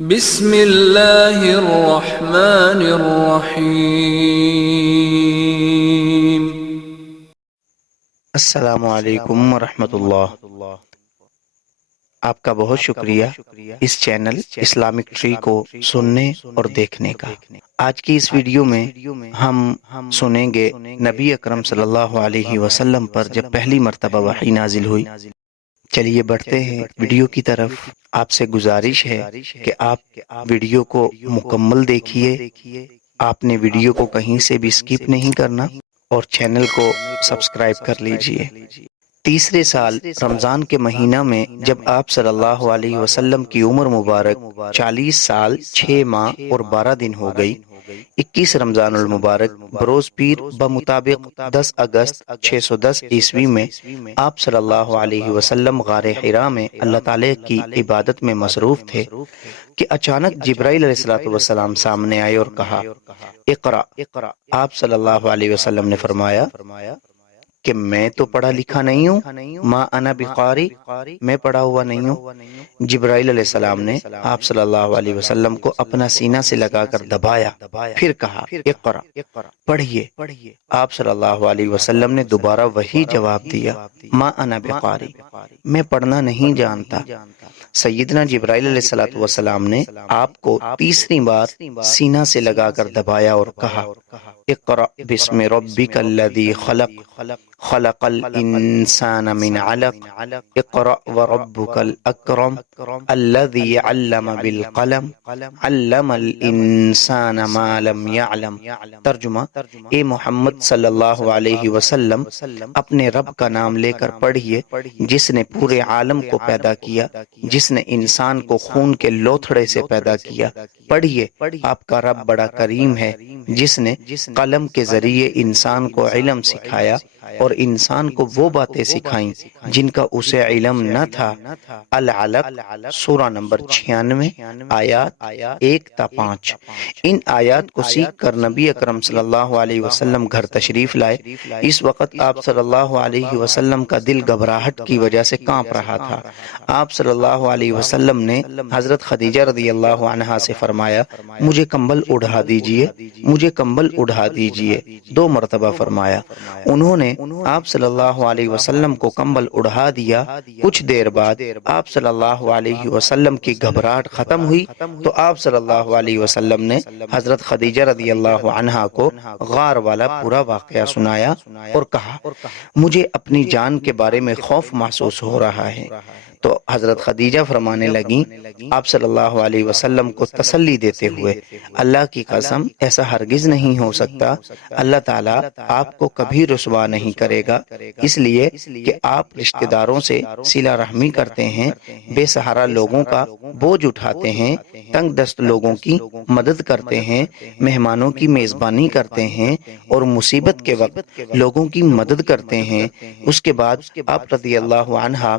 بسم اللہ الرحمن الرحیم۔ السلام علیکم ورحمۃ اللہ۔ آپ کا بہت شکریہ اس چینل اسلامک ٹری کو سننے اور دیکھنے کا۔ آج کی اس ویڈیو میں ہم سنیں گے نبی اکرم صلی اللہ علیہ وسلم پر جب پہلی مرتبہ وحی نازل ہوئی۔ چلیے بڑھتے ہیں ویڈیو کی طرف۔ آپ سے گزارش ہے کہ آپ ویڈیو کو مکمل دیکھیے، آپ نے ویڈیو کو کہیں سے بھی سکپ نہیں کرنا اور چینل کو سبسکرائب کر لیجئے۔ تیسرے سال رمضان کے مہینہ میں جب آپ صلی اللہ علیہ وسلم کی عمر مبارک 40 سال 6 ماہ اور 12 دن ہو گئی، 21 رمضان المبارک بروز پیر بمطابق 10 اگست 610 عیسوی میں آپ صلی اللہ علیہ وسلم غار حرا میں اللہ تعالی کی عبادت میں مصروف تھے کہ اچانک جبرائیل علیہ السلام سامنے آئے اور کہا اقرأ۔ آپ صلی اللہ علیہ وسلم نے فرمایا کہ میں تو پڑھا لکھا نہیں ہوں، ما انا بقاری، میں پڑھا ہوا نہیں ہوں۔ جبرائیل علیہ السلام نے آپ صلی اللہ علیہ وسلم کو اپنا سینہ سے لگا کر دبایا، پھر کہا اقرأ، پڑھیے۔ آپ صلی اللہ علیہ وسلم نے دوبارہ وہی جواب دیا، ما انا بقاری، میں پڑھنا نہیں جانتا۔ سیدنا جبرائیل علیہ السلام نے آپ کو تیسری بار سینہ سے لگا کر دبایا اور کہا اقرأ بسم ربک الذی خلق، خلق الانسان من علق، اقرأ وربک الاکرم الذی علم بالقلم، علم الانسان ما لم يعلم۔ ترجمہ، اے محمد صلی اللہ علیہ وسلم اپنے رب کا نام لے کر پڑھیے جس نے پورے عالم کو پیدا کیا، جس نے انسان کو خون کے لوتھڑے سے پیدا کیا۔ پڑھیے، آپ کا رب بڑا کریم ہے جس نے قلم کے ذریعے انسان کو علم سکھایا اور انسان کو وہ باتیں سکھائیں جن کا اسے علم نہ تھا۔ العلق سورہ نمبر 96 آیات 1 تا 5۔ ان آیات کو سیکھ کر نبی اکرم صلی اللہ علیہ وسلم گھر تشریف لائے۔ اس وقت آپ صلی اللہ علیہ وسلم کا دل گھبراہٹ کی وجہ سے کانپ رہا تھا۔ آپ صلی اللہ علیہ وسلم نے حضرت خدیجہ رضی اللہ عنہا سے فرمایا مجھے کمبل اڑھا دیجئے، مجھے کمبل اڑھا دیجئے، 2 مرتبہ فرمایا۔ انہوں نے آپ صلی اللہ علیہ وسلم کو کمبل اڑھا دیا۔ کچھ دیر بعد آپ صلی اللہ علیہ وسلم کی گھبراہٹ ختم ہوئی تو آپ صلی اللہ علیہ وسلم نے حضرت خدیجہ رضی اللہ عنہا کو غار والا پورا واقعہ سنایا اور کہا مجھے اپنی جان کے بارے میں خوف محسوس ہو رہا ہے۔ تو حضرت خدیجہ فرمانے لگیں آپ صلی اللہ علیہ وسلم کو تسلی دیتے ہوئے اللہ کی قسم ایسا ہرگز نہیں ہو سکتا، اللہ تعالیٰ آپ کو کبھی رسوا نہیں کرے گا، اس لیے کہ آپ رشتہ داروں سے صلہ رحمی کرتے ہیں، بے سہارا لوگوں کا بوجھ اٹھاتے ہیں، تنگ دست لوگوں کی مدد کرتے ہیں، مہمانوں کی میزبانی کرتے ہیں اور مصیبت کے وقت لوگوں کی مدد کرتے ہیں۔ اس کے بعد آپ رضی اللہ عنہ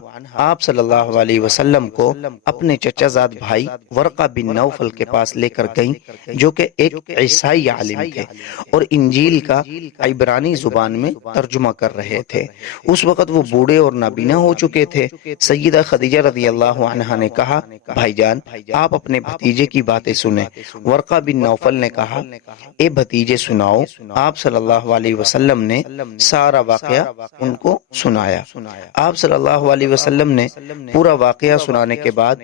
آپ صلی اللہ علیہ وسلم کو اپنے چچا زاد بھائی ورقہ بن نوفل کے پاس لے کر گئیں جو کہ ایک عیسائی عالم تھے اور انجیل کا عبرانی زبان میں ترجمہ کر رہے تھے۔ اس وقت وہ بوڑھے اور نابینا ہو چکے تھے۔ سیدہ خدیجہ رضی اللہ عنہا نے کہا بھائی جان آپ اپنے بھتیجے کی باتیں سنیں۔ ورقہ بن نوفل نے کہا اے بھتیجے سناؤ۔ آپ صلی اللہ علیہ وسلم نے سارا واقعہ ان کو سنایا۔ آپ صلی اللہ علیہ وسلم نے پورا واقعہ سنانے کے بعد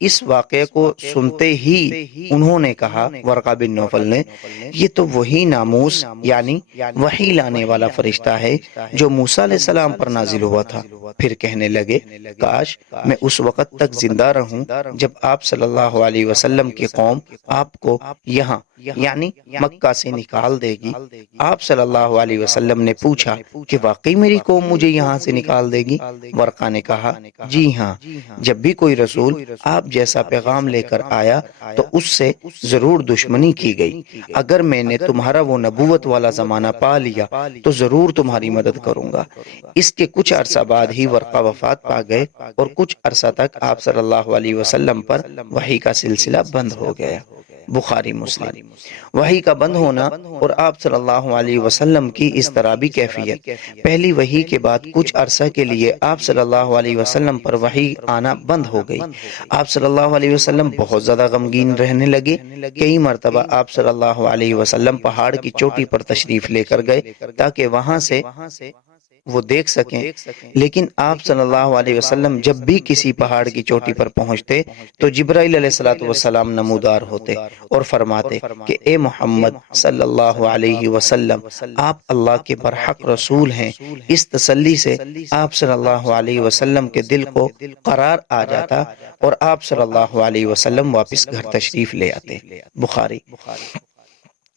اس واقعے کو سنتے ہی انہوں نے کہا ورقہ بن نوفل نے یہ تو وہی ناموس یعنی وحی لانے والا فرشتہ ہے جو موسیٰ علیہ السلام پر نازل ہوا تھا۔ پھر کہنے لگے کاش میں اس وقت تک زندہ رہوں جب آپ صلی اللہ علیہ وسلم کی قوم آپ کو یہاں یعنی مکہ سے نکال دے گی۔ آپ صلی اللہ علیہ وسلم نے پوچھا کہ واقعی میری قوم مجھے یہاں سے نکال دے گی؟ ورقہ نے کہا جی ہاں، جب بھی کوئی رسول آپ جیسا پیغام لے کر آیا تو اس سے ضرور دشمنی کی گئی۔ اگر میں نے تمہارا وہ نبوت والا زمانہ پا لیا تو ضرور تمہاری مدد کروں گا۔ اس کے کچھ عرصہ بعد ہی ورقہ وفات پا گئے اور کچھ عرصہ تک آپ صلی اللہ علیہ وسلم پر وحی کا سلسلہ بند ہو گیا۔ بخاری مسلم۔ وحی کا بند ہونا اور آپ صلی اللہ علیہ وسلم کی اضطرابی کیفیت۔ پہلی وحی کے بعد کچھ عرصہ کے لیے آپ صلی اللہ علیہ وسلم پر وحی آنا بند ہو گئی۔ آپ صلی اللہ علیہ وسلم بہت زیادہ غمگین رہنے لگے۔ کئی مرتبہ آپ صلی اللہ علیہ وسلم پہاڑ کی چوٹی پر تشریف لے کر گئے تاکہ وہاں سے وہ دیکھ سکیں، لیکن آپ صلی اللہ علیہ وسلم جب بھی کسی پہاڑ کی چوٹی پر پہنچتے تو جبرائیل علیہ الصلوۃ والسلام نمودار ہوتے اور فرماتے کہ اے محمد صلی اللہ علیہ وسلم، آپ اللہ کے برحق رسول ہیں۔ اس تسلی سے آپ صلی اللہ علیہ وسلم کے دل کو قرار آ جاتا اور آپ صلی اللہ علیہ وسلم واپس گھر تشریف لے آتے۔ بخاری۔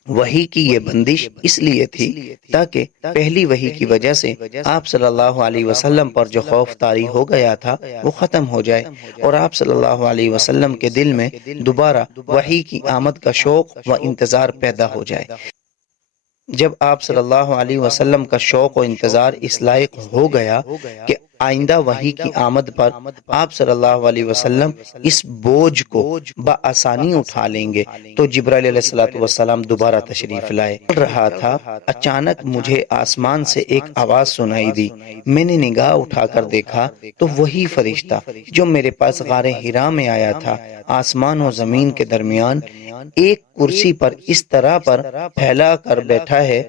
وحی کی یہ بندش اس لیے تھی تاکہ پہلی وحی کی وجہ سے آپ صلی اللہ علیہ وسلم پر جو خوف طاری ہو گیا تھا وہ ختم ہو جائے اور آپ صلی اللہ علیہ وسلم کے دل میں دوبارہ وحی کی آمد کا شوق و انتظار پیدا ہو جائے۔ جب آپ صلی اللہ علیہ وسلم کا شوق و انتظار اس لائق ہو گیا کہ آئندہ وحی کی آمد پر آپ صلی اللہ علیہ وسلم اس بوجھ کو بآسانی اٹھا لیں گے تو جبرائیل علیہ الصلوۃ والسلام دوبارہ تشریف لائے۔ چل رہا تھا، اچانک مجھے آسمان سے ایک آواز سنائی دی۔ میں نے نگاہ اٹھا کر دیکھا تو وہی فرشتہ جو میرے پاس غار حرا میں آیا تھا آسمان و زمین کے درمیان ایک کرسی پر اس طرح پر پھیلا کر بیٹھا ہے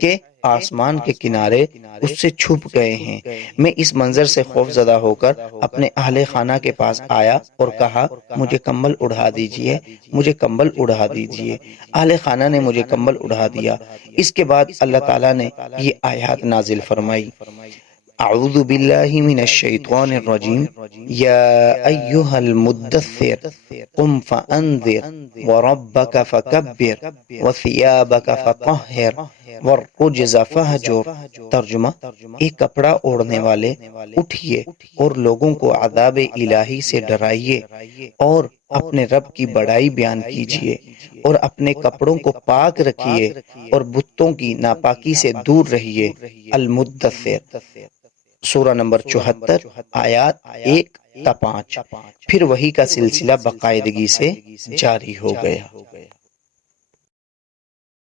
کہ آسمان کے کنارے اس سے چھپ گئے ہیں۔ میں اس منظر سے خوف زدہ ہو کر اپنے اہل خانہ کے پاس آیا اور کہا مجھے کمبل اڑا دیجئے، مجھے کمبل اڑا دیجئے۔ اہل خانہ نے مجھے کمبل اڑا دیا۔ اس کے بعد اللہ تعالیٰ نے یہ آیات نازل فرمائی، اعوذ باللہ من الشیطان الرجیم، یا ایہا المدثر قم فانذر وربک فکبر وثیابک فطہر والرجز فہجر۔ ترجمہ، ایک کپڑا اوڑھنے والے اٹھیے اور لوگوں کو عذاب الہی سے ڈرائیے اور اپنے رب کی بڑائی بیان کیجیے اور اپنے کپڑوں کو پاک رکھیے اور بتوں کی ناپاکی سے دور رہیے۔ المدثر، سورہ نمبر 74، آیات 1 تا 5۔ پھر وحی کا سلسلہ باقاعدگی سے جاری ہو گیا۔